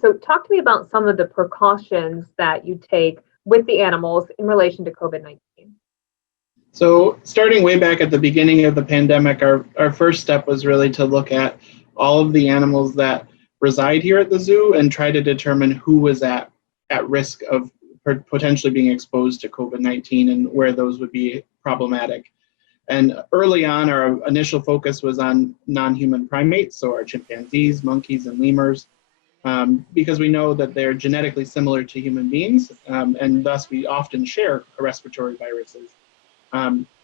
So talk to me about some of the precautions that you take with the animals in relation to COVID-19. So starting way back at the beginning of the pandemic, our first step was really to look at all of the animals that reside here at the zoo and try to determine who was at risk of potentially being exposed to COVID-19 and where those would be problematic. And early on, our initial focus was on non-human primates, so our chimpanzees, monkeys, and lemurs, because we know that they're genetically similar to human beings, and thus we often share respiratory viruses.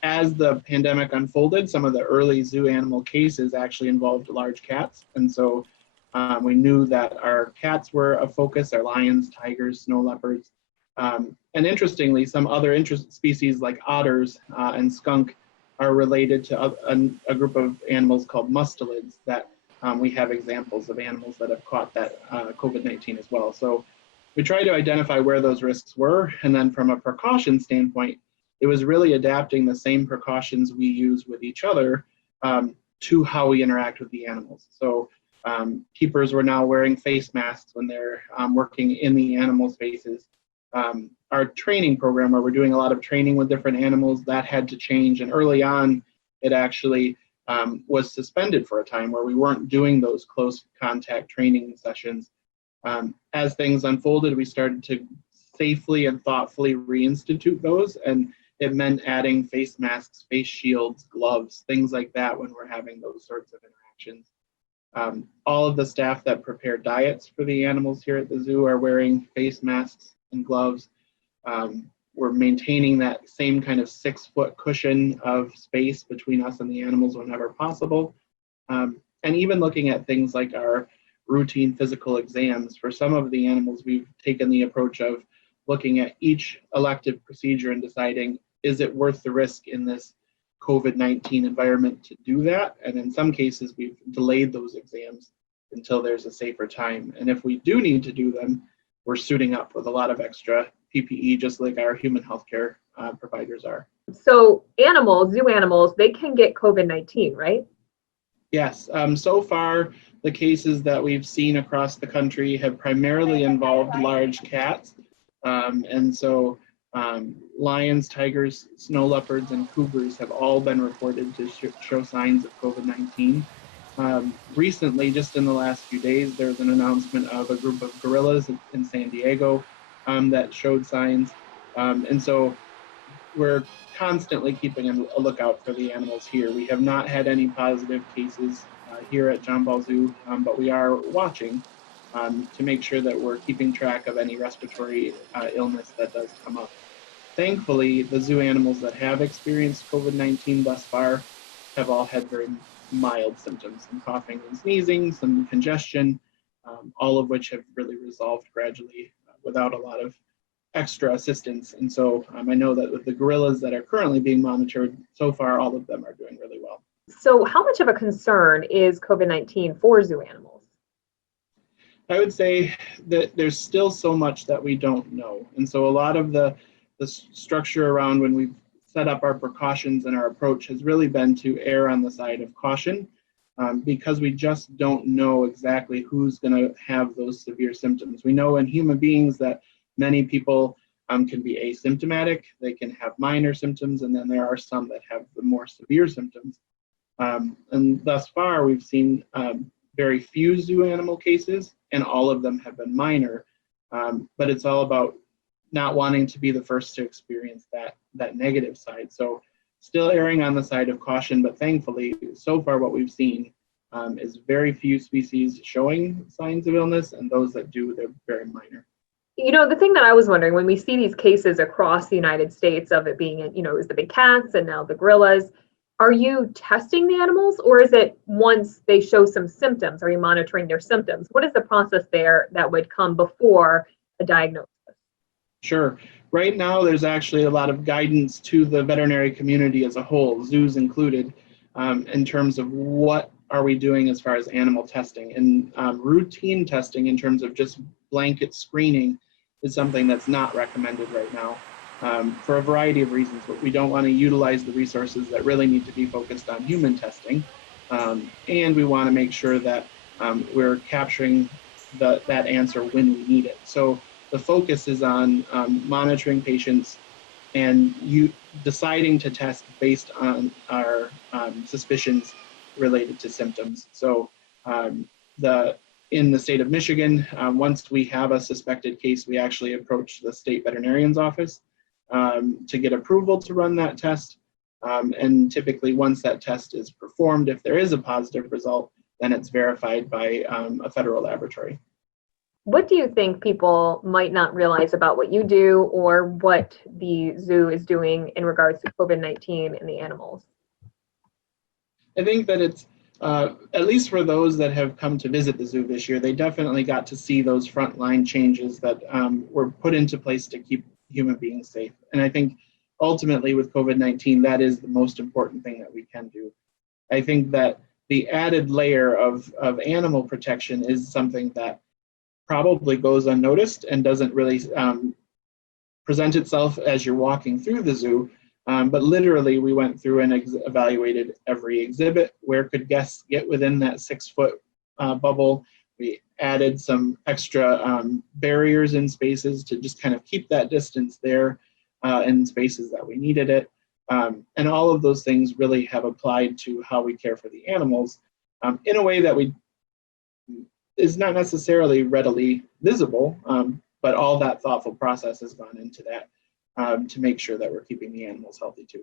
As the pandemic unfolded, some of the early zoo animal cases actually involved large cats, and so we knew that our cats were a focus, our lions, tigers, snow leopards, and interestingly, some other species like otters and skunk are related to a group of animals called mustelids that we have examples of animals that have caught that COVID-19 as well. So we tried to identify where those risks were, and then from a precaution standpoint, it was really adapting the same precautions we use with each other to how we interact with the animals. So keepers were now wearing face masks when they're working in the animal spaces. Our training program, where we're doing a lot of training with different animals, that had to change. And early on, it actually was suspended for a time where we weren't doing those close contact training sessions. As things unfolded, we started to safely and thoughtfully reinstitute those. And it meant adding face masks, face shields, gloves, things like that when we're having those sorts of interactions. All of the staff that prepare diets for the animals here at the zoo are wearing face masks and gloves. We're maintaining that same kind of 6-foot cushion of space between us and the animals whenever possible. And even looking at things like our routine physical exams, for some of the animals, we've taken the approach of looking at each elective procedure and deciding, is it worth the risk in this COVID-19 environment to do that? And in some cases, we've delayed those exams until there's a safer time. And if we do need to do them, we're suiting up with a lot of extra PPE, just like our human healthcare providers are. So animals, zoo animals, they can get COVID-19, right? Yes. So far, the cases that we've seen across the country have primarily involved large cats. And so lions, tigers, snow leopards, and cougars have all been reported to show signs of COVID-19. Recently, just in the last few days, there was an announcement of a group of gorillas in San Diego that showed signs. And so we're constantly keeping a lookout for the animals here. We have not had any positive cases here at John Ball Zoo, but we are watching to make sure that we're keeping track of any respiratory illness that does come up. Thankfully, the zoo animals that have experienced COVID-19 thus far have all had very mild symptoms, some coughing and sneezing, some congestion, all of which have really resolved gradually without a lot of extra assistance. And so I know that with the gorillas that are currently being monitored, so far all of them are doing really well. So how much of a concern is COVID-19 for zoo animals? I would say that there's still so much that we don't know. And so a lot of the structure around when we've set up our precautions and our approach has really been to err on the side of caution, because we just don't know exactly who's going to have those severe symptoms. We know in human beings that many people can be asymptomatic, they can have minor symptoms, and then there are some that have the more severe symptoms. And thus far, we've seen very few zoo animal cases, and all of them have been minor. But it's all about not wanting to be the first to experience that negative side. So still erring on the side of caution, but thankfully, so far what we've seen is very few species showing signs of illness, and those that do, they're very minor. You know, the thing that I was wondering, when we see these cases across the United States of it being, you know, it was the big cats and now the gorillas, are you testing the animals, or is it once they show some symptoms, are you monitoring their symptoms? What is the process there that would come before a diagnosis? Sure. Right now, there's actually a lot of guidance to the veterinary community as a whole, zoos included, in terms of what are we doing as far as animal testing. And routine testing in terms of just blanket screening is something that's not recommended right now for a variety of reasons. But we don't want to utilize the resources that really need to be focused on human testing. And we want to make sure that we're capturing that answer when we need it. So the focus is on monitoring patients and you deciding to test based on our suspicions related to symptoms. So in the state of Michigan, once we have a suspected case, we actually approach the state veterinarian's office to get approval to run that test. And typically once that test is performed, if there is a positive result, then it's verified by a federal laboratory. What do you think people might not realize about what you do or what the zoo is doing in regards to COVID-19 in the animals? I think that it's, at least for those that have come to visit the zoo this year, they definitely got to see those frontline changes that were put into place to keep human beings safe. And I think ultimately with COVID-19, that is the most important thing that we can do. I think that the added layer of animal protection is something that probably goes unnoticed and doesn't really present itself as you're walking through the zoo. But literally, we went through and evaluated every exhibit. Where could guests get within that 6-foot bubble? We added some extra barriers in spaces to just kind of keep that distance there in spaces that we needed it. And all of those things really have applied to how we care for the animals in a way that is not necessarily readily visible, but all that thoughtful process has gone into that to make sure that we're keeping the animals healthy too.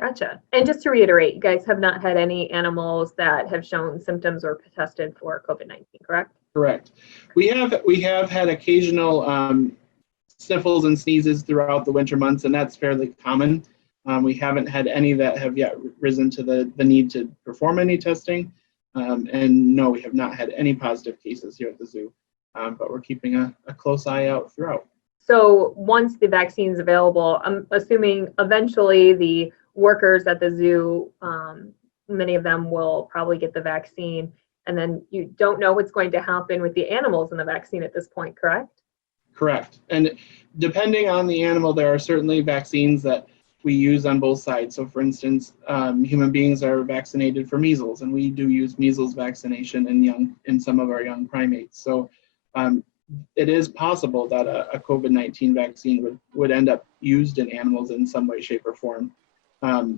Gotcha. And just to reiterate, you guys have not had any animals that have shown symptoms or tested for COVID-19, correct? Correct. We have had occasional sniffles and sneezes throughout the winter months, and that's fairly common. We haven't had any that have yet risen to the need to perform any testing. And no, we have not had any positive cases here at the zoo, but we're keeping a close eye out throughout. So once the vaccine is available, I'm assuming eventually the workers at the zoo, many of them will probably get the vaccine, and then you don't know what's going to happen with the animals in the vaccine at this point, correct? Correct. And depending on the animal, there are certainly vaccines that we use on both sides. So for instance, human beings are vaccinated for measles, and we do use measles vaccination in some of our young primates. So it is possible that a COVID-19 vaccine would end up used in animals in some way, shape, or form.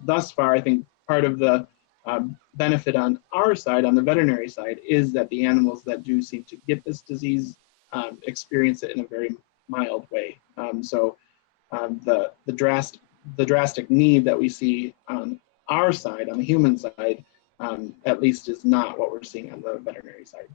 Thus far, I think part of the benefit on our side, on the veterinary side, is that the animals that do seem to get this disease experience it in a very mild way. So the drastic need that we see on our side, on the human side, at least is not what we're seeing on the veterinary side.